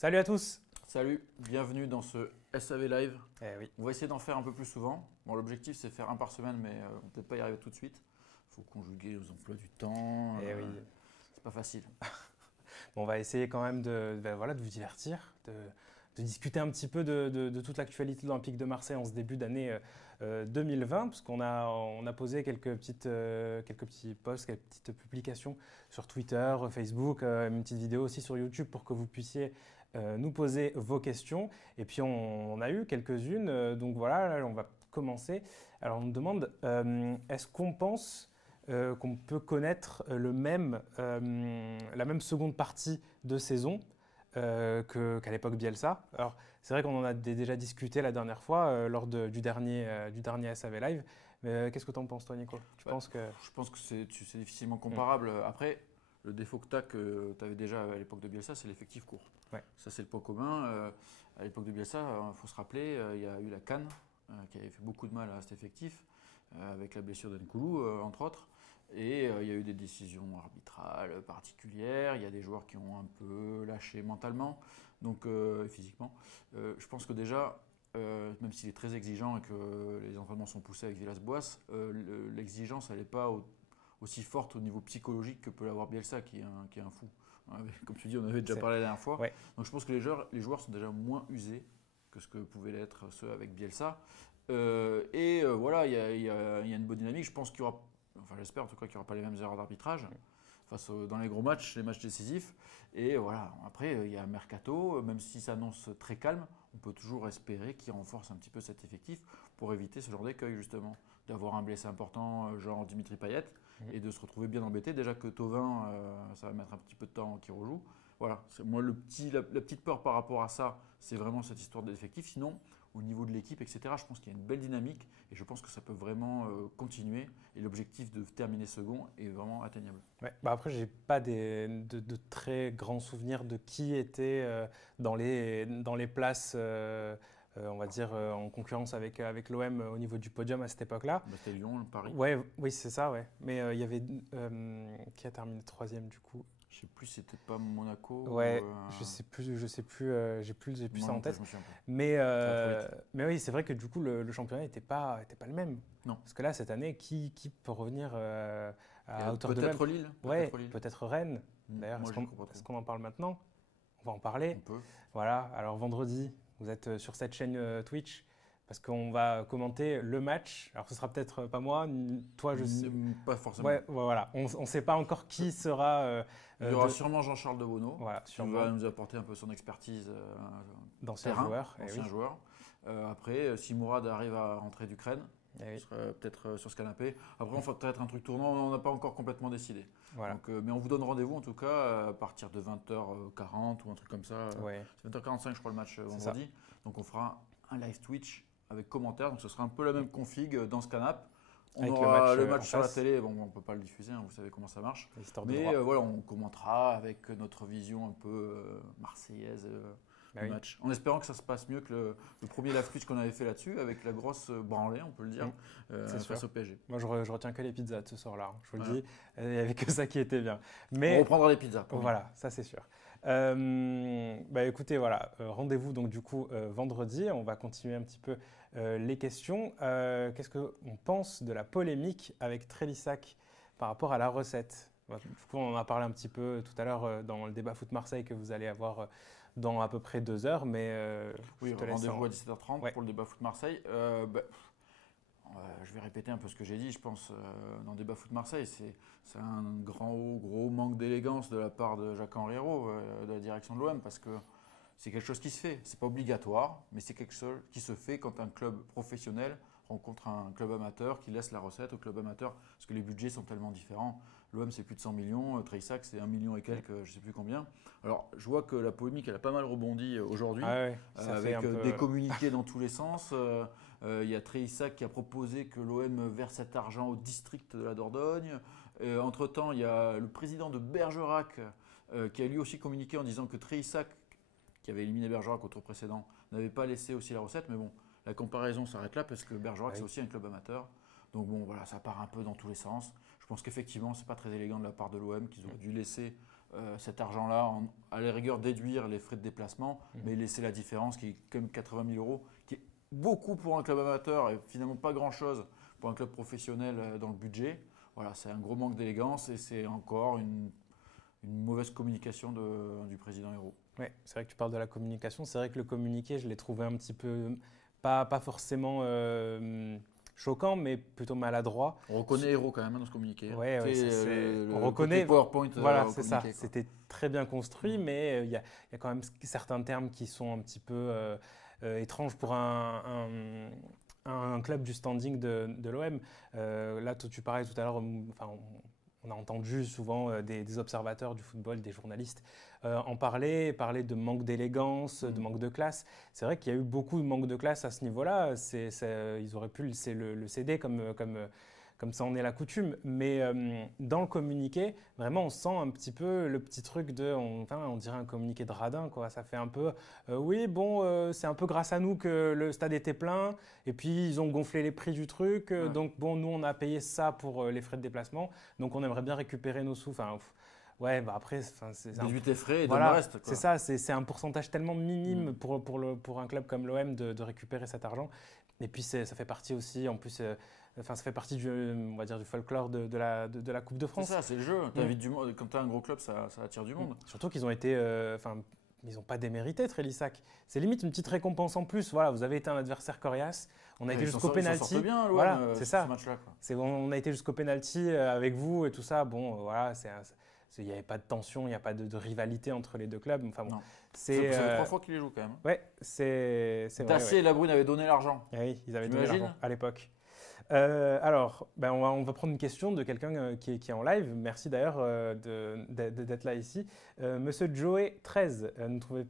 Salut à tous. Salut, bienvenue dans ce SAV Live. Eh oui. On va essayer d'en faire un peu plus souvent. Bon, l'objectif c'est faire un par semaine, mais on ne peut peut-être pas y arriver tout de suite. Il faut conjuguer les emplois du temps. Eh oui. C'est pas facile. On va essayer quand même voilà, de vous divertir, de discuter un petit peu de toute l'actualité de l'Olympique de Marseille en ce début d'année 2020, parce qu'on a posé quelques petits posts, quelques petites publications sur Twitter, Facebook, une petite vidéo aussi sur YouTube pour que vous puissiez nous poser vos questions. Et puis on a eu quelques-unes, donc voilà, là, on va commencer. Alors on me demande, est-ce qu'on pense qu'on peut connaître la même seconde partie de saison qu'à l'époque Bielsa. Alors, c'est vrai qu'on en a déjà discuté la dernière fois lors du dernier SAV Live. Mais qu'est-ce que tu en penses, toi, Nico? Tu penses que... Je pense que c'est difficilement comparable. Après, le défaut que tu avais déjà à l'époque de Bielsa, c'est l'effectif court. Ouais. Ça, c'est le point commun. À l'époque de Bielsa, il faut se rappeler, il y a eu la CAN qui avait fait beaucoup de mal à cet effectif, avec la blessure d'Nkoulou, entre autres. Et il y a eu des décisions arbitrales particulières, il y a des joueurs qui ont un peu lâché mentalement, donc physiquement. Je pense que déjà, même s'il est très exigeant et que les entraînements sont poussés avec Villas-Boas, l'exigence n'est pas aussi forte au niveau psychologique que peut l'avoir Bielsa, qui est un fou. Comme tu dis, on avait déjà parlé la dernière fois. Ouais. Donc je pense que les joueurs sont déjà moins usés que ce que pouvaient l'être ceux avec Bielsa. Voilà, il y a une bonne dynamique. Je pense qu'il y aura, enfin j'espère en tout cas qu'il n'y aura pas les mêmes erreurs d'arbitrage dans les gros matchs, les matchs décisifs. Et voilà, après il y a un mercato, même si ça s'annonce très calme, on peut toujours espérer qu'il renforce un petit peu cet effectif pour éviter ce genre d'écueil justement, d'avoir un blessé important genre Dimitri Payet et de se retrouver bien embêté. Déjà que Thauvin, ça va mettre un petit peu de temps qu'il rejoue. Voilà, c'est moi la petite peur par rapport à ça, c'est vraiment cette histoire d'effectif. Sinon, au niveau de l'équipe, etc., je pense qu'il y a une belle dynamique et je pense que ça peut vraiment continuer. Et l'objectif de terminer second est vraiment atteignable. Ouais. Bah après, j'ai pas de très grands souvenirs de qui était dans les places, on va dire, en concurrence avec l'OM au niveau du podium à cette époque-là. Bah, c'était Lyon, Paris. Ouais, oui, c'est ça, ouais. Mais il y avait qui a terminé troisième du coup? Je sais plus, c'était pas Monaco. Ouais, je sais plus, j'ai plus ça en tête. Je me souviens pas. Mais oui, c'est vrai que du coup le championnat n'était pas le même. Non. Parce que là cette année, qui peut revenir à hauteur de peut-être même? Lille. Ouais, Peut-être Lille. peut-être Rennes. D'ailleurs, Moi, je ne crois pas est-ce trop. qu'on en parle maintenant? On va en parler. On peut. Voilà. Alors vendredi, vous êtes sur cette chaîne Twitch. Parce qu'on va commenter le match. Alors, ce sera peut-être pas moi, toi, je sais. Pas forcément. Ouais, voilà. On ne sait pas encore qui sera. Il y aura sûrement Jean-Charles de Bono, Voilà, qui sûrement. va nous apporter un peu son expertise D'ancien terrain, joueur. ancien oui. joueur. Après, si Mourad arrive à rentrer d'Ukraine, Oui. il sera peut-être sur ce canapé. Après, on fera peut-être un truc tournant, on n'a pas encore complètement décidé. Voilà. Donc, mais on vous donne rendez-vous en tout cas à partir de 20h40 ou un truc comme ça. Ouais. C'est 20h45, je crois, le match ça. vendredi. Donc, on fera un live Twitch avec commentaires. Donc, ce sera un peu la même config dans ce canap. On Avec aura le en match sur la face. télé. Bon, on ne peut pas le diffuser, hein, vous savez comment ça marche. Histoire de Mais droit. voilà, on commentera avec notre vision un peu marseillaise Bah du oui. match. En espérant que ça se passe mieux que le premier live Twitch qu'on avait fait là-dessus, avec la grosse branlée, on peut le dire, c'est face sûr. au PSG. Moi, je retiens que les pizzas de ce soir-là. Je vous le Voilà. dis, il n'y avait que ça qui était bien. On Mais reprendra les pizzas. promis. voilà, ça c'est sûr. Bah écoutez, voilà, rendez-vous donc du coup vendredi. On va continuer un petit peu les questions. Qu'est-ce qu'on pense de la polémique avec Trélissac par rapport à la recette? Du coup, on en a parlé un petit peu tout à l'heure dans le débat Foot Marseille que vous allez avoir dans à peu près 2 heures. Mais Oui, je te laisse rendez-vous en- à 17h30 Ouais. pour le débat Foot Marseille. Je vais répéter un peu ce que j'ai dit, je pense, dans le débat Foot Marseille. C'est un gros manque d'élégance de la part de Jacques-Henri Hérault, de la direction de l'OM, parce que c'est quelque chose qui se fait. C'est pas obligatoire, mais c'est quelque chose qui se fait quand un club professionnel rencontre un club amateur qui laisse la recette au club amateur, parce que les budgets sont tellement différents. L'OM, c'est plus de 100 millions, Treissac, c'est 1 million et quelques, je ne sais plus combien. Alors, je vois que la polémique, elle a pas mal rebondi aujourd'hui, Ah ouais, ça fait avec un peu... des communiqués dans tous les sens. Il y a Treissac qui a proposé que l'OM verse cet argent au district de la Dordogne. Entre-temps, il y a le président de Bergerac qui a lui aussi communiqué en disant que Treissac, qui avait éliminé Bergerac au tour précédent, n'avait pas laissé aussi la recette. Mais bon, la comparaison s'arrête là parce que Bergerac, c'est aussi un club amateur. Donc bon, voilà, ça part un peu dans tous les sens. Je pense qu'effectivement, c'est pas très élégant de la part de l'OM qu'ils auraient dû laisser cet argent-là, à la rigueur déduire les frais de déplacement, mais laisser la différence qui est quand même 80 000 euros, qui est beaucoup pour un club amateur et finalement pas grand-chose pour un club professionnel dans le budget. Voilà, c'est un gros manque d'élégance et c'est encore une mauvaise communication du président Hérault. Oui, c'est vrai que tu parles de la communication. C'est vrai que le communiqué, je l'ai trouvé un petit peu, pas forcément choquant, mais plutôt maladroit. On reconnaît Hérault quand même dans ce communiqué. Oui, on le reconnaît. PowerPoint. Voilà, c'est ça. C'était très bien construit, mais il y a quand même certains termes qui sont un petit peu étranges pour un club du standing de l'OM. Là, tu parlais tout à l'heure, on a entendu souvent des observateurs du football, des journalistes en parler de manque d'élégance, de manque de classe. C'est vrai qu'il y a eu beaucoup de manque de classe à ce niveau-là. Ils auraient pu le céder comme ça en est la coutume. Mais dans le communiqué, vraiment, on sent un petit peu le petit truc on dirait un communiqué de radin, quoi. Ça fait un peu, oui, bon, c'est un peu grâce à nous que le stade était plein. Et puis, ils ont gonflé les prix du truc. Ouais. Donc, bon, nous, on a payé ça pour les frais de déplacement. Donc, on aimerait bien récupérer nos sous. Ouais, après, c'est déduis tes frais et voilà, donne le reste. C'est ça, c'est un pourcentage tellement minime pour un club comme l'OM de récupérer cet argent. Et puis, ça fait partie aussi, en plus, ça fait partie on va dire, du folklore de la Coupe de France. C'est ça, c'est le jeu. Du monde. Quand tu as un gros club, ça attire du monde. Surtout qu'ils ont été, ils n'ont pas démérité, Trélissac. C'est limite une petite récompense en plus. Voilà, vous avez été un adversaire coriace. On a été jusqu'au penalty. Bien, voilà, c'est ça. Ce match-là, quoi. On a été jusqu'au penalty avec vous et tout ça. Bon, voilà, il n'y avait pas de tension, il n'y a pas de rivalité entre les deux clubs. Enfin bon, ça fait 3 fois qu'ils les jouent quand même. Ouais, c'est vrai. Dacier et Labrune avaient donné l'argent. Oui, ils avaient donné l'argent à l'époque. Alors, on va prendre une question de quelqu'un qui est en live. Merci d'ailleurs d'être là ici. Monsieur Joey13,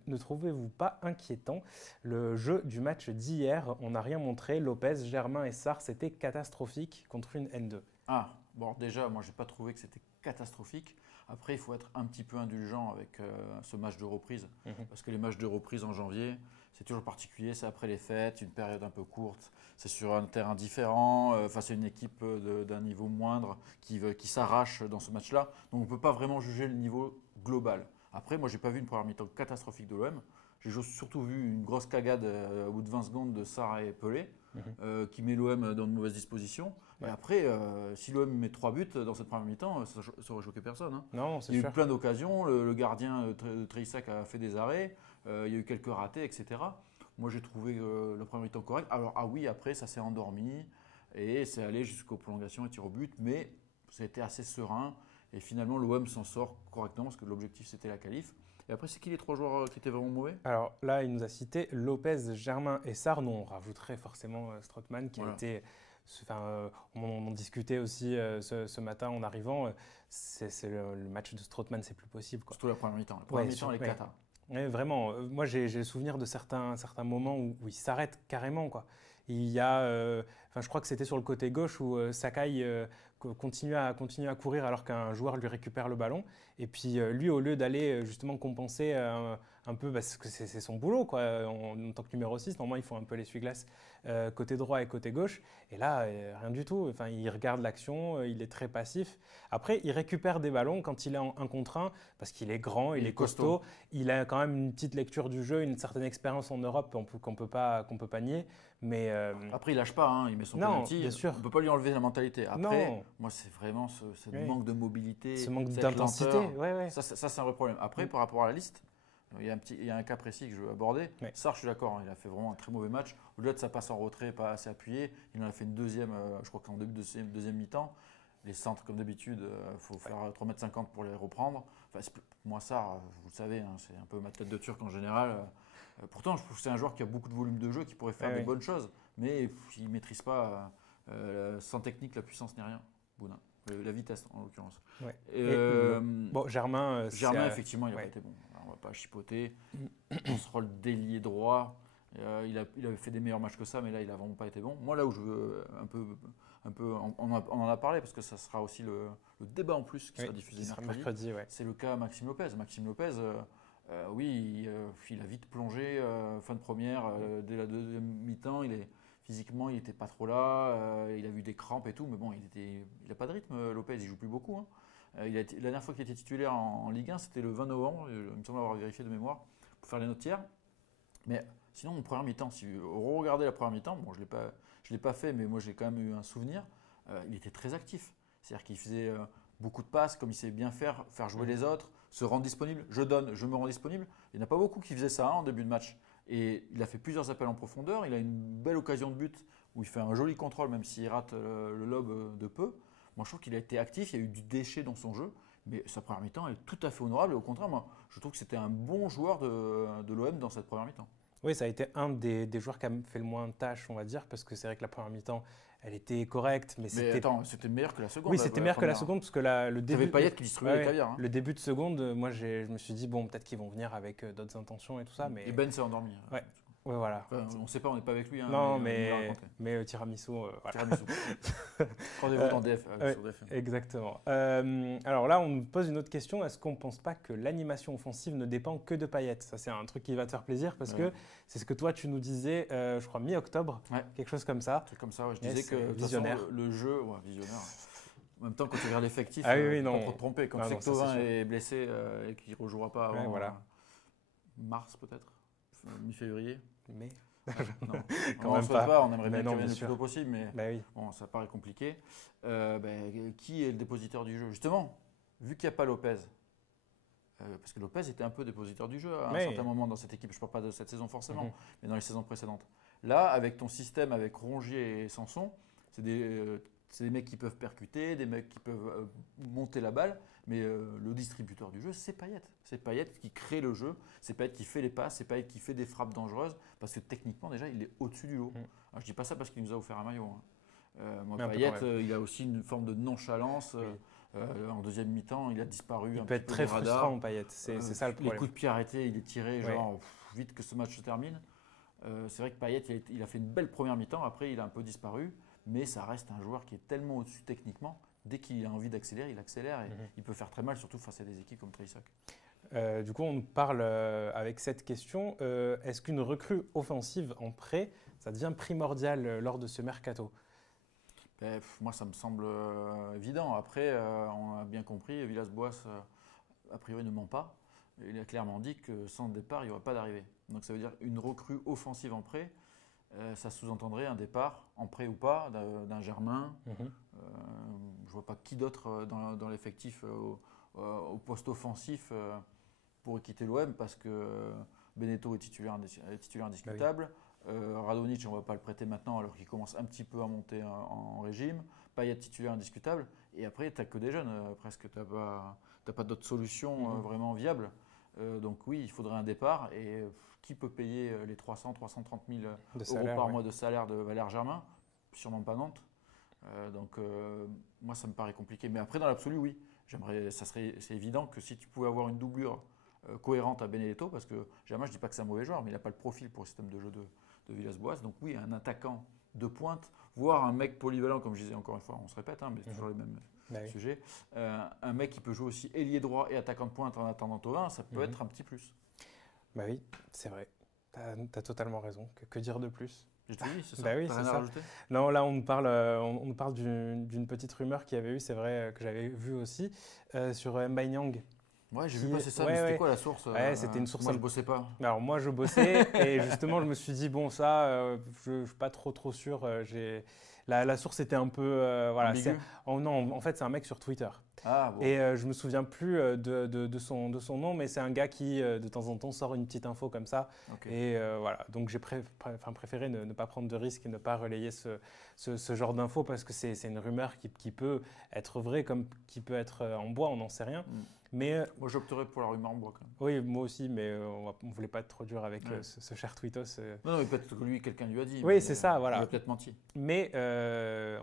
ne trouvez-vous pas inquiétant le jeu du match d'hier? On n'a rien montré. Lopez, Germain et Sarr, c'était catastrophique contre une N2. Ah, bon, déjà, moi, je n'ai pas trouvé que c'était catastrophique. Après, il faut être un petit peu indulgent avec ce match de reprise. Parce que les matchs de reprise en janvier, c'est toujours particulier. C'est après les fêtes, une période un peu courte. C'est sur un terrain différent, face à une équipe d'un niveau moindre qui s'arrache dans ce match-là. Donc on ne peut pas vraiment juger le niveau global. Après, moi, je n'ai pas vu une première mi-temps catastrophique de l'OM. J'ai surtout vu une grosse cagade au bout de 20 secondes de Sarr et Pelé, qui met l'OM dans de mauvaises dispositions. Ouais. Et après, si l'OM met 3 buts dans cette première mi-temps, ça n'aurait choqué personne. Hein. Non, c'est sûr. Il y a eu plein d'occasions. Le gardien de Trélissac a fait des arrêts. Il y a eu quelques ratés, etc. Moi, j'ai trouvé la première mi-temps correcte. Alors, oui, après, ça s'est endormi et c'est allé jusqu'aux prolongations et tirs au but, mais ça a été assez serein. Et finalement, l'OM s'en sort correctement parce que l'objectif, c'était la qualif. Et après, c'est qui les 3 joueurs qui étaient vraiment mauvais? Alors là, il nous a cité Lopez, Germain et Sarr. Nous, on rajouterait forcément Strootman qui a été… on en discutait aussi ce matin en arrivant. Le match de Strootman, c'est plus possible, quoi. Surtout la première mi-temps. La première mi-temps, elle est cata. Ouais, vraiment, moi j'ai le souvenir de certains moments où il s'arrête carrément, quoi. Il y a, je crois que c'était sur le côté gauche où Sakai continue à courir alors qu'un joueur lui récupère le ballon. Et puis lui, au lieu d'aller justement compenser un peu, parce que c'est son boulot, quoi. En tant que numéro 6, normalement il faut un peu l'essuie-glace côté droit et côté gauche. Et là, rien du tout. Enfin, il regarde l'action, il est très passif. Après, il récupère des ballons quand il est en 1 contre 1 parce qu'il est grand, il est costaud. Il a quand même une petite lecture du jeu, une certaine expérience en Europe qu'on peut pas nier. Mais après, il lâche pas, hein, il met son penalty. Bien sûr. On ne peut pas lui enlever la mentalité. Après, moi, c'est vraiment ce manque de mobilité, ce manque d'intensité. Ouais. Ça, c'est un vrai problème. Après, par rapport à la liste, il y a un cas précis que je veux aborder. Sarr, je suis d'accord, hein, il a fait vraiment un très mauvais match. Au-delà de sa passe en retrait, pas assez appuyée, il en a fait une deuxième, je crois qu'en début de deuxième mi-temps. Les centres, comme d'habitude, il faut faire 3,50 m pour les reprendre. Enfin, moi, Sarr, vous le savez, hein, c'est un peu ma tête de turc en général. Pourtant, je trouve que c'est un joueur qui a beaucoup de volume de jeu, qui pourrait faire des bonnes choses, mais il ne maîtrise pas, sans technique, la puissance ni rien. Bouna. La vitesse, en l'occurrence. Ouais. Germain, effectivement, il n'a pas été bon. Alors, on ne va pas chipoter. Dans ce rôle d'ailier droit, il avait fait des meilleurs matchs que ça, mais là, il n'a vraiment pas été bon. Moi, là où je veux on en a parlé, parce que ça sera aussi le débat en plus qui sera diffusé mercredi. C'est le cas Maxime Lopez. Maxime Lopez, il a vite plongé, fin de première, dès la deuxième mi-temps, physiquement, il n'était pas trop là, il a eu des crampes et tout, mais bon, il n'a pas de rythme, Lopez, il joue plus beaucoup. Hein. La dernière fois qu'il était titulaire en Ligue 1, c'était le 20 novembre, il me semble avoir vérifié de mémoire, pour faire les notes tiers. Mais sinon, en première mi-temps, si vous regardez la première mi-temps, bon, je l'ai pas fait, mais moi j'ai quand même eu un souvenir, il était très actif. C'est-à-dire qu'il faisait beaucoup de passes, comme il sait bien faire jouer les autres, se rendre disponible, je donne, je me rends disponible. Il n'y en a pas beaucoup qui faisaient ça en début de match. Et il a fait plusieurs appels en profondeur, il a une belle occasion de but où il fait un joli contrôle, même s'il rate le lob de peu. Moi, je trouve qu'il a été actif, il y a eu du déchet dans son jeu, mais sa première mi-temps est tout à fait honorable. Et au contraire, moi, je trouve que c'était un bon joueur de l'OM dans cette première mi-temps. Oui, ça a été un des joueurs qui a fait le moins de tâches, on va dire, parce que c'est vrai que la première mi-temps, elle était correcte, mais Mais attends, c'était meilleur que la seconde. Oui, c'était meilleur que la seconde, parce que le début. T'avais Payet qui distribuait les caviars. Hein. Le début de seconde, moi, je me suis dit, bon, peut-être qu'ils vont venir avec d'autres intentions et tout ça, mais. Et Ben s'est endormi. Ouais. Ouais, voilà. Enfin, on ne sait pas, on n'est pas avec lui. Hein, non, mais tiramisu, voilà. Tiramisu. Rendez-vous dans DF. Sur DF. Exactement. Alors là, on nous pose une autre question. Est-ce qu'on ne pense pas que l'animation offensive ne dépend que de Payet? Ça, c'est un truc qui va te faire plaisir parce que c'est ce que toi, tu nous disais, je crois, mi-octobre, quelque chose comme ça. Un truc comme ça, ouais. Je disais que visionnaire. Façon, le jeu, visionnaire. En même temps, quand tu regardes l'effectif, tu ne pas trop te tromper. Quand tu sais que Thauvin est blessé et qu'il ne rejouera pas avant mars peut-être, mi-février. Mais non, on ne souhaite pas, on aimerait bien qu'il revienne le plus tôt possible, mais oui. Bon, ça paraît compliqué. Qui est le dépositeur du jeu? Justement, vu qu'il n'y a pas Lopez, parce que Lopez était un peu dépositeur du jeu à un certain moment dans cette équipe, je ne parle pas de cette saison forcément, mais dans les saisons précédentes. Là, avec ton système, avec Rongier et Sanson, c'est des mecs qui peuvent percuter, des mecs qui peuvent monter la balle, mais le distributeur du jeu, c'est Payet. C'est Payet qui crée le jeu, c'est Payet qui fait les passes, c'est Payet qui fait des frappes dangereuses, parce que techniquement, déjà, il est au-dessus du lot. Alors, je ne dis pas ça parce qu'il nous a offert un maillot. Hein. Payet, il a aussi une forme de nonchalance. En deuxième mi-temps, il a disparu. Il peut être très frustrant, Payet. C'est ça le problème. Les coups de pied arrêtés, il est tiré, vite que ce match se termine. C'est vrai que Payet, il a fait une belle première mi-temps, après, il a un peu disparu. Mais ça reste un joueur qui est tellement au-dessus techniquement. Dès qu'il a envie d'accélérer, il accélère et il peut faire très mal, surtout face à des équipes comme Traisac. Du coup, on nous parle avec cette question. Est-ce qu'une recrue offensive en prêt, ça devient primordial lors de ce mercato? Moi, ça me semble évident. Après, on a bien compris, Villas-Boas, a priori, ne ment pas. Il a clairement dit que sans départ, il n'y aurait pas d'arrivée. Donc ça veut dire une recrue offensive en prêt. Ça sous-entendrait un départ, en prêt ou pas, d'un Germain. Je ne vois pas qui d'autre dans l'effectif au poste offensif pourrait quitter l'OM parce que Beneteau est titulaire indiscutable. Radonjic, on ne va pas le prêter maintenant alors qu'il commence un petit peu à monter en régime. Payet titulaire indiscutable. Et après, tu n'as que des jeunes presque. Tu n'as pas d'autres solutions vraiment viables. Donc oui, il faudrait un départ. Et qui peut payer les 330 000 euros par mois de salaire de Valère Germain? Sûrement pas Nantes. Moi, ça me paraît compliqué. Mais après, dans l'absolu, oui. C'est évident que si tu pouvais avoir une doublure cohérente à Benedetto, parce que Germain, je ne dis pas que c'est un mauvais joueur, mais il n'a pas le profil pour le système de jeu de Villas-Boas. Donc oui, un attaquant de pointe, voire un mec polyvalent, comme je disais encore une fois, on se répète, mais c'est toujours les mêmes sujets. Un mec qui peut jouer aussi ailier droit et attaquant de pointe en attendant Thauvin, ça peut être un petit plus. Bah oui, c'est vrai. Tu as totalement raison. Que dire de plus? Je te dis, c'est ça. Bah oui, t'as rien à rajouter? Non, là, on nous parle d'une petite rumeur qu'il y avait eu, c'est vrai, que j'avais vu aussi, sur Mbaye Niang. Ouais, j'ai vu passer ça, mais c'était quoi la source? C'était une source. Moi, je bossais pas. Alors, moi, je bossais et justement, je me suis dit, bon, ça, je ne suis pas trop sûr. La source était un peu. Voilà, non, en fait, c'est un mec sur Twitter. Ah, bon. Et je ne me souviens plus de son nom, mais c'est un gars qui, de temps en temps, sort une petite info comme ça. Okay. Et voilà, donc j'ai préféré ne pas prendre de risques et ne pas relayer ce genre d'infos parce que c'est une rumeur qui peut être vraie comme qui peut être en bois, on n'en sait rien. Mais, moi, j'opterais pour la rumeur en bois quand même. Oui, moi aussi, mais on ne voulait pas être trop dur avec ce cher Tweetos. Non, mais peut-être que lui, quelqu'un lui a dit. Oui, c'est ça, voilà. Il a peut-être menti. Mais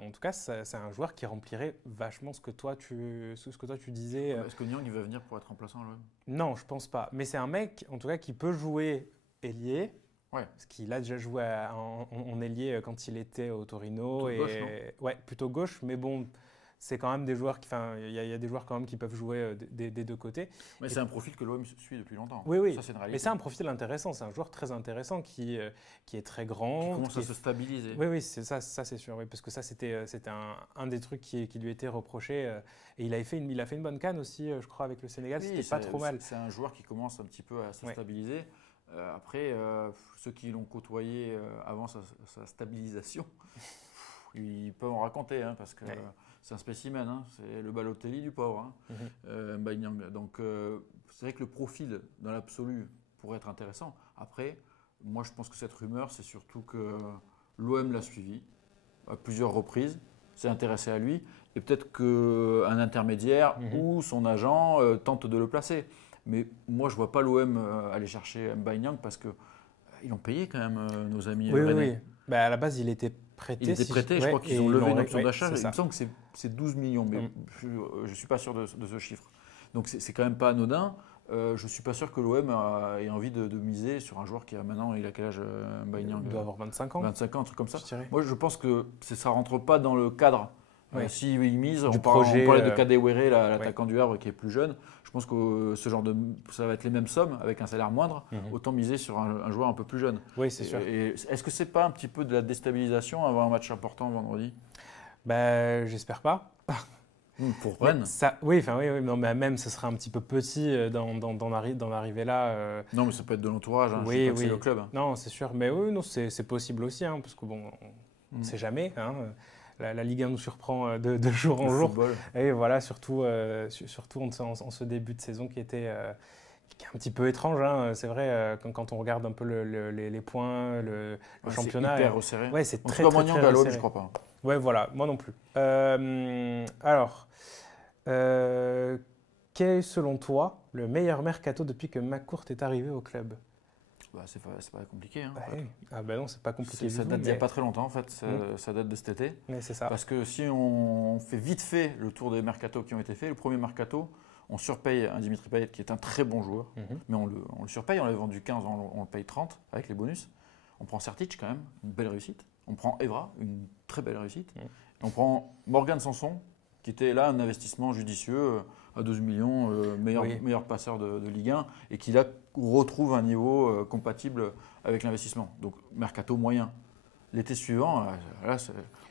en tout cas, c'est un joueur qui remplirait vachement ce que toi tu disais. Est-ce que Niang, il va venir pour être remplaçant à l'OM? Non, je ne pense pas. Mais c'est un mec, en tout cas, qui peut jouer ailier. Ouais. Parce qu'il a déjà joué en ailier quand il était au Torino. Plutôt gauche, non? Ouais, plutôt gauche, mais bon. c'est quand même des joueurs il y a des joueurs quand même qui peuvent jouer des deux côtés. Mais c'est un profil que l'OM suit depuis longtemps. Oui, oui. Ça, c'est une réalité. Mais c'est un profil intéressant. C'est un joueur très intéressant qui est très grand. Qui commence à se stabiliser. Oui, oui, c'est ça c'est sûr. Oui, parce que ça, c'était un des trucs qui lui était reproché. Et il a fait une bonne CAN aussi, je crois, avec le Sénégal. Oui, c'était pas trop mal. C'est un joueur qui commence un petit peu à se stabiliser. Après, ceux qui l'ont côtoyé avant sa stabilisation, ils peuvent en raconter, hein, parce que c'est un spécimen, hein, c'est le Balotelli du pauvre, hein, Mbaye Niang. Donc c'est vrai que le profil, dans l'absolu, pourrait être intéressant. Après, moi je pense que cette rumeur, c'est surtout que l'OM l'a suivi à plusieurs reprises, s'est intéressé à lui, et peut-être qu'un intermédiaire ou son agent tente de le placer. Mais moi, je ne vois pas l'OM aller chercher Mbaye Niang parce qu'ils l'ont payé quand même, nos amis Oui, rennais. oui. Bah, à la base, il était prêté. Il était prêté, je crois qu'ils ont levé une option d'achat. Il me semble que c'est 12 millions, mais je ne suis pas sûr de ce chiffre. Donc c'est quand même pas anodin. Je ne suis pas sûr que l'OM ait envie de miser sur un joueur qui a maintenant, il a quel âge, Mbaye Niang? Il doit avoir 25 ans. 25 ans, un truc comme ça. Je dirais. Moi, je pense que ça ne rentre pas dans le cadre. S'il mise, on projet, parlait de Kadewere, l'attaquant du Havre qui est plus jeune. Je pense que ça va être les mêmes sommes avec un salaire moindre. Autant miser sur un joueur un peu plus jeune. Oui, c'est sûr. Est-ce que c'est pas un petit peu de la déstabilisation avant un match important vendredi? J'espère pas. Pour Rennes. Oui, non, mais même ce serait un petit peu petit d'en arriver là. Non, mais ça peut être de l'entourage. Hein, oui, c'est le club. Non, c'est sûr. Mais oui, non, c'est possible aussi, hein, parce que bon, on ne sait jamais. Hein. La Ligue 1 nous surprend de jour en jour. Football. Et voilà, surtout en ce début de saison qui est un petit peu étrange. Hein. C'est vrai, quand on regarde un peu les points, le championnat. C'est hyper resserré. Ouais, c'est très resserré. très resserré. Je crois pas. Ouais, voilà, moi non plus. Alors, quel est selon toi le meilleur mercato depuis que McCourt est arrivé au club? C'est pas compliqué. Hein, non, c'est pas compliqué. Ça date d'il n'y a pas très longtemps en fait. Ça date de cet été. Mais c'est ça. Parce que si on fait vite fait le tour des mercatos qui ont été faits, le premier mercato, on surpaye un Dimitri Payet qui est un très bon joueur, mais on le surpaye. On l'a vendu 15, on le paye 30 avec les bonus. On prend Sertic quand même, une belle réussite. On prend Evra, une très belle réussite. On prend Morgan Sanson, qui était là un investissement judicieux à 12 millions, meilleur passeur de Ligue 1, et qui là retrouve un niveau compatible avec l'investissement. Donc mercato moyen. L'été suivant, là,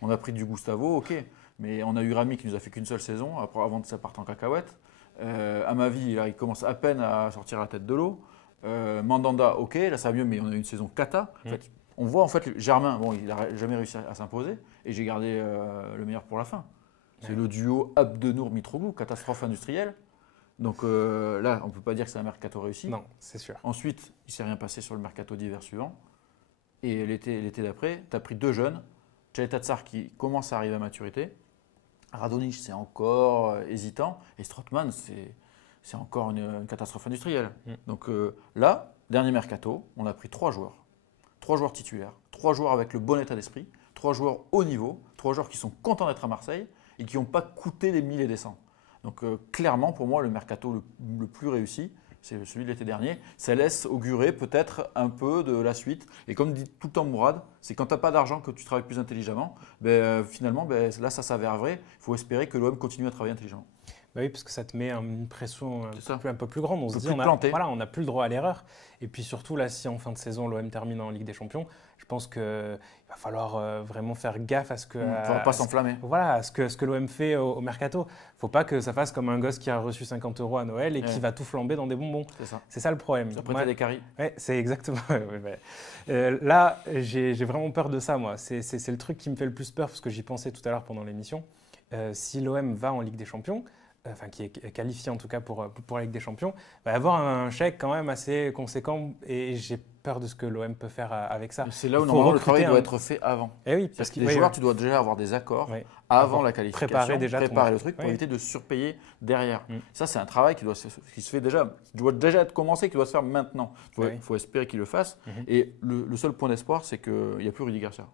on a pris du Gustavo, ok, mais on a eu Rami qui nous a fait qu'une seule saison avant que ça parte en cacahuète. À ma vie, là, il commence à peine à sortir la tête de l'eau. Mandanda, ok, là ça va mieux, mais on a eu une saison cata. En fait, on voit en fait Germain, bon, il n'a jamais réussi à s'imposer, et j'ai gardé le meilleur pour la fin. C'est le duo Abdenour-Mitroglou, catastrophe industrielle. Donc là, on ne peut pas dire que c'est un mercato réussi. Non, c'est sûr. Ensuite, il ne s'est rien passé sur le mercato d'hiver suivant. Et l'été d'après, tu as pris deux jeunes. Tchaïta Tsar qui commence à arriver à maturité. Radonjic, c'est encore hésitant. Et Strootman, c'est encore une catastrophe industrielle. Donc là, dernier mercato, on a pris 3 joueurs. 3 joueurs titulaires, 3 joueurs avec le bon état d'esprit, 3 joueurs haut niveau, 3 joueurs qui sont contents d'être à Marseille et qui n'ont pas coûté des 1000 et des 100. Donc clairement, pour moi, le mercato le plus réussi, c'est celui de l'été dernier. Ça laisse augurer peut-être un peu de la suite. Et comme dit tout le temps Mourad, c'est quand tu n'as pas d'argent que tu travailles plus intelligemment. Finalement, là, ça s'avère vrai. Il faut espérer que l'OM continue à travailler intelligemment. Oui, parce que ça te met une pression un peu plus grande. On se dit, on n'a plus le droit à l'erreur. Et puis surtout, là, si en fin de saison, l'OM termine en Ligue des Champions, je pense qu'il va falloir vraiment faire gaffe à ce que… Il ne faudra pas s'enflammer. Voilà, à ce que l'OM fait au mercato. Il ne faut pas que ça fasse comme un gosse qui a reçu 50 € à Noël et qui va tout flamber dans des bonbons. C'est ça le problème. Ça prête des caries. Oui, c'est exactement… là, j'ai vraiment peur de ça, moi. C'est le truc qui me fait le plus peur, parce que j'y pensais tout à l'heure pendant l'émission. Si l'OM va en Ligue des Champions… qui est qualifié en tout cas pour la Ligue des Champions, va avoir un chèque quand même assez conséquent, et j'ai peur de ce que l'OM peut faire avec ça. C'est là où normalement le travail doit être fait avant. Et oui, parce que les joueurs, tu dois déjà avoir des accords avant la qualification, préparer le truc pour éviter de surpayer derrière. Ça, c'est un travail qui se fait déjà, qui doit déjà être commencé, qui doit se faire maintenant. Il faut espérer qu'il le fasse. Et le seul point d'espoir, c'est qu'il n'y a plus Rudy Garcia.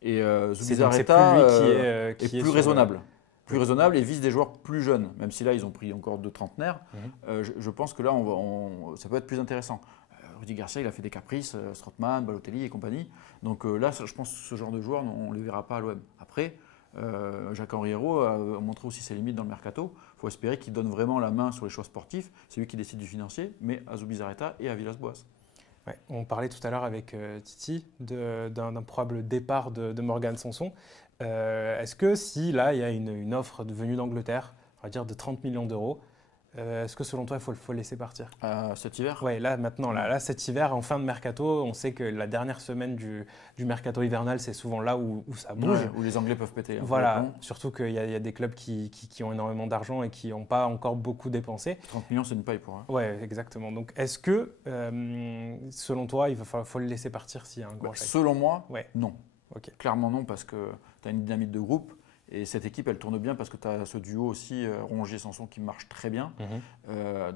Et Zubizarreta est plus raisonnable. Plus raisonnable et vise des joueurs plus jeunes, même si là ils ont pris encore 2 trentenaires. Je pense que là ça peut être plus intéressant. Rudy Garcia, il a fait des caprices, Strootman, Balotelli et compagnie. Donc là, je pense que ce genre de joueurs, on ne les verra pas à l'OM. Après, Jacques-Henri Hérault a montré aussi ses limites dans le mercato. Il faut espérer qu'il donne vraiment la main sur les choix sportifs. C'est lui qui décide du financier, mais à Zubizarreta et à Villas-Boas. Ouais, on parlait tout à l'heure avec Titi d'un probable départ de Morgan Sanson. Est-ce que si là, il y a une offre venue d'Angleterre, on va dire de 30 millions d'euros, est-ce que selon toi, il faut le laisser partir cet hiver? Oui, là maintenant, là, cet hiver, en fin de mercato, on sait que la dernière semaine du mercato hivernal, c'est souvent là où ça bouge. Ouais, où les Anglais peuvent péter. Voilà, surtout qu'il y a des clubs qui ont énormément d'argent et qui n'ont pas encore beaucoup dépensé. 30 millions, c'est une paille pour eux. Oui, exactement. Donc, est-ce que, selon toi, faut le laisser partir s'il y a un gros chèque? Selon moi, non. Okay. Clairement non, parce que tu as une dynamique de groupe. Et cette équipe, elle tourne bien parce que tu as ce duo aussi, Rongier-Sanson, qui marche très bien.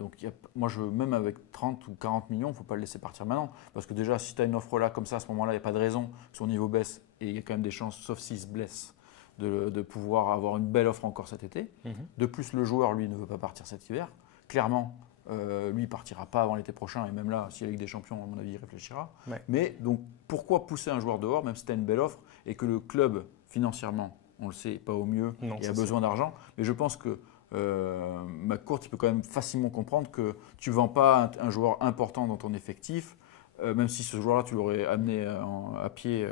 Donc, moi, même avec 30 ou 40 millions, il ne faut pas le laisser partir maintenant. Parce que déjà, si tu as une offre là, comme ça, à ce moment-là, il n'y a pas de raison que son niveau baisse. Et il y a quand même des chances, sauf s'il se blesse, de pouvoir avoir une belle offre encore cet été. De plus, le joueur, lui, ne veut pas partir cet hiver. Clairement, lui, il ne partira pas avant l'été prochain. Et même là, s'il y a la Ligue des Champions, à mon avis, il réfléchira. Ouais. Mais donc, pourquoi pousser un joueur dehors, même si tu as une belle offre, et que le club, financièrement, on le sait, pas au mieux, il a besoin d'argent. Mais je pense que McCourt, il peut quand même facilement comprendre que tu ne vends pas un joueur important dans ton effectif, même si ce joueur-là, tu l'aurais amené à pied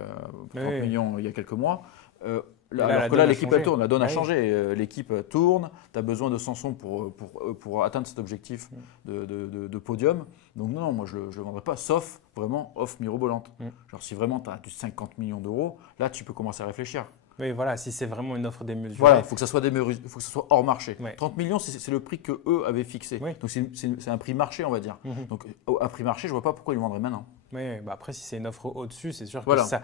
pour 30 millions il y a quelques mois. Alors que là, l'équipe elle tourne, la donne a changé. L'équipe tourne, tu as besoin de Sanson pour atteindre cet objectif de podium. Donc non, moi je ne le vendrai pas, sauf vraiment offre mirobolante. Genre si vraiment tu as du 50 millions d'euros, là tu peux commencer à réfléchir. Oui, voilà, si c'est vraiment une offre démesurée. Voilà, il faut que ça soit démesuré, il faut que ça soit hors marché. 30 millions, c'est le prix qu'eux avaient fixé. Donc c'est un prix marché, on va dire. Donc à prix marché, je ne vois pas pourquoi ils le vendraient maintenant. Oui, bah après, si c'est une offre au-dessus, c'est sûr que ça…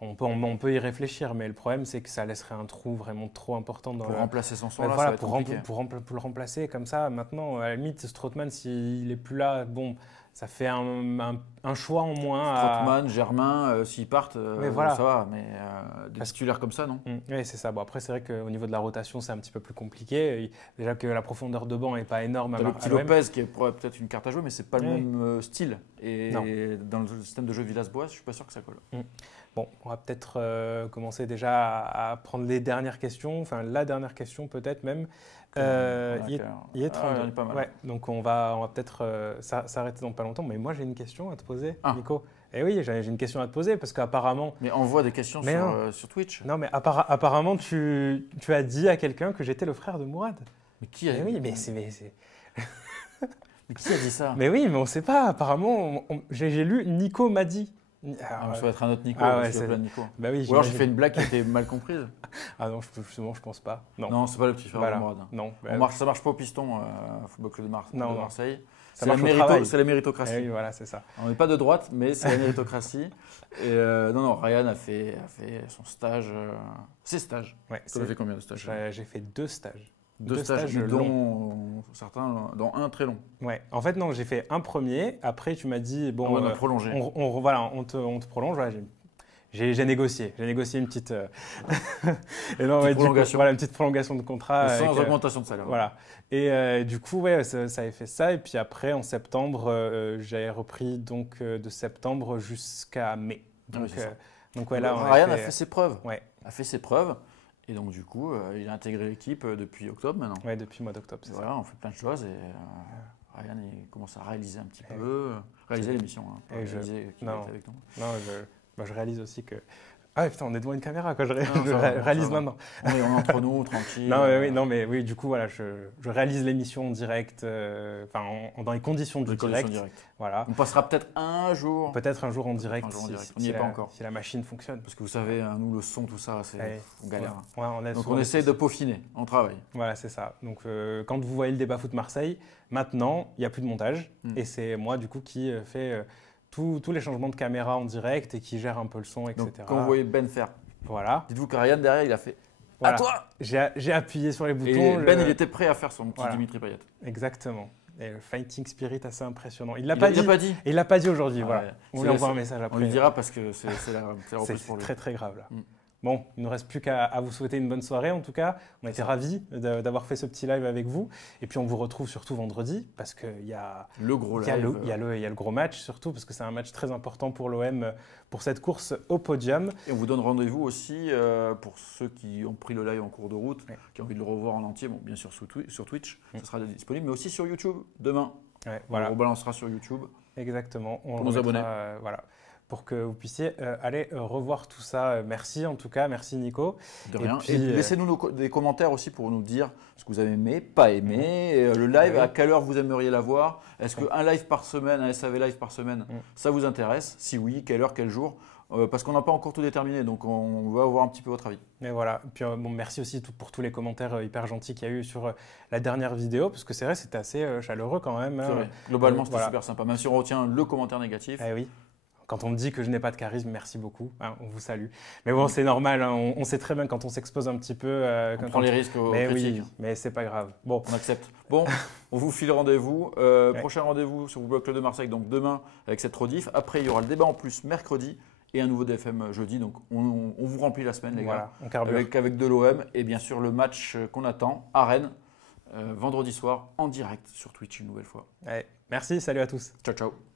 On peut y réfléchir, mais le problème, c'est que ça laisserait un trou vraiment trop important dans remplacer Sanson, là, voilà, ça va être compliqué. Pour le remplacer comme ça, maintenant, à la limite, Strootman, s'il n'est plus là, bon, ça fait un choix en moins. Strootman, Germain, s'ils partent, ça va, mais des titulaires comme ça, non. Oui, c'est ça. Bon, après, c'est vrai qu'au niveau de la rotation, c'est un petit peu plus compliqué. Déjà que la profondeur de banc n'est pas énorme. Le petit Lopez, qui est peut-être une carte à jouer, mais ce n'est pas le même style. Et dans le système de jeu Villas-Boas, je ne suis pas sûr que ça colle. Bon, on va peut-être commencer déjà à prendre les dernières questions, enfin la dernière question peut-être même. Il est 32. Pas mal. Ouais, donc on va peut-être s'arrêter dans pas longtemps, mais moi j'ai une question à te poser, Nico. Et oui, j'ai une question à te poser parce qu'apparemment… Mais envoie des questions sur Twitch. Non, mais apparemment tu as dit à quelqu'un que j'étais le frère de Mourad. Mais qui a dit ça? Oui, mais qui a dit ça? Mais oui, mais on ne sait pas. Apparemment, j'ai lu Nico m'a dit. Ça doit être un autre Nico. Plein de Nico. Bah oui, ou alors j'ai fait une blague qui a été mal comprise. Ah non, justement, je pense pas. Non, c'est pas le petit frère de Mourad. Non. Ça marche pas au piston, Football Club de Marseille. C'est la méritocratie. Oui, voilà, c'est ça. On n'est pas de droite, mais c'est la méritocratie. Et non, Ryan a fait son stage, ses stages. Ouais, tu as fait combien de stages? J'ai fait 2 stages. 2 stages longs. Dont un très long. Ouais. En fait, non, j'ai fait un premier. Après, tu m'as dit, bon, on a prolongé. On te prolonge. Voilà, j'ai négocié. J'ai négocié une petite, prolongation. Voilà, une petite prolongation de contrat. Sans augmentation de salaire. Voilà. Et du coup, ouais, ça avait fait ça. Et puis après, en septembre, j'ai repris donc, de septembre jusqu'à mai. Donc là, Ryan a fait ses preuves. Ouais. A fait ses preuves. Et donc, du coup, il a intégré l'équipe depuis octobre maintenant. Oui, depuis le mois d'octobre, c'est ça. On fait plein de choses et Ryan il commence à réaliser un petit peu. Réaliser l'émission, pas réaliser qu'il est avec nous. Non, je réalise aussi que… Ah putain, on est devant une caméra, quoi. Je réalise maintenant. On est entre nous, tranquille. Non, mais oui, du coup, voilà, je réalise l'émission en direct, dans les conditions du direct. Voilà. On passera peut-être un jour. Peut-être un jour en direct. On n'y est pas encore. Si la machine fonctionne. Parce que vous savez, nous, le son, tout ça, on galère. Donc on essaie de peaufiner, on travaille. Voilà, c'est ça. Donc quand vous voyez le débat foot Marseille, maintenant, il n'y a plus de montage. Et c'est moi, du coup, qui fait… tous les changements de caméra en direct et qui gère un peu le son, etc. Donc, quand vous voyez Ben faire, dites-vous que Ryan derrière, il a fait à toi. J'ai appuyé sur les boutons. Et Ben, il était prêt à faire son petit Dimitri Payet. Exactement. Et le fighting spirit assez impressionnant. Il l'a pas dit. Il l'a pas dit aujourd'hui. Voilà. Ouais. On lui envoie un message après. On lui dira parce que c'est la reprise pour lui. C'est très très grave là. Bon, il ne nous reste plus qu'à vous souhaiter une bonne soirée en tout cas. On a été ravis d'avoir fait ce petit live avec vous. Et puis on vous retrouve surtout vendredi parce qu'il y a le gros live. Il y a le gros match surtout parce que c'est un match très important pour l'OM pour cette course au podium. Et on vous donne rendez-vous aussi pour ceux qui ont pris le live en cours de route, qui ont envie de le revoir en entier. Bon, bien sûr sur Twitch, ça sera disponible, mais aussi sur YouTube demain. Voilà. On rebalancera sur YouTube. Exactement. Pour nos abonnés. Voilà. Pour que vous puissiez aller revoir tout ça. Merci en tout cas, merci Nico. De rien. Et laissez-nous des commentaires aussi pour nous dire ce que vous avez aimé, pas aimé, le live, à quelle heure vous aimeriez l'avoir. Est-ce qu'un live par semaine, un SAV live par semaine, ça vous intéresse? Si oui, quelle heure, quel jour? Parce qu'on n'a pas encore tout déterminé, donc on va avoir un petit peu votre avis. Et voilà. Puis merci aussi pour tous les commentaires hyper gentils qu'il y a eu sur la dernière vidéo, parce que c'est vrai, c'était assez chaleureux quand même. Vrai. Globalement, c'était super sympa, même si on retient le commentaire négatif. Eh oui. Quand on me dit que je n'ai pas de charisme, merci beaucoup, on vous salue. Mais bon, c'est normal, on sait très bien quand on s'expose un petit peu. On prend les risques aux critiques. Oui, mais c'est pas grave. Bon. On accepte. Bon, on vous file rendez-vous. Prochain rendez-vous sur Football Club de Marseille, donc demain avec cette rediff. Après, il y aura le débat en plus mercredi et un nouveau DFM jeudi. Donc, on vous remplit la semaine, les gars. On carbure. Avec de l'OM et bien sûr le match qu'on attend à Rennes, vendredi soir, en direct sur Twitch une nouvelle fois. Merci, salut à tous. Ciao, ciao.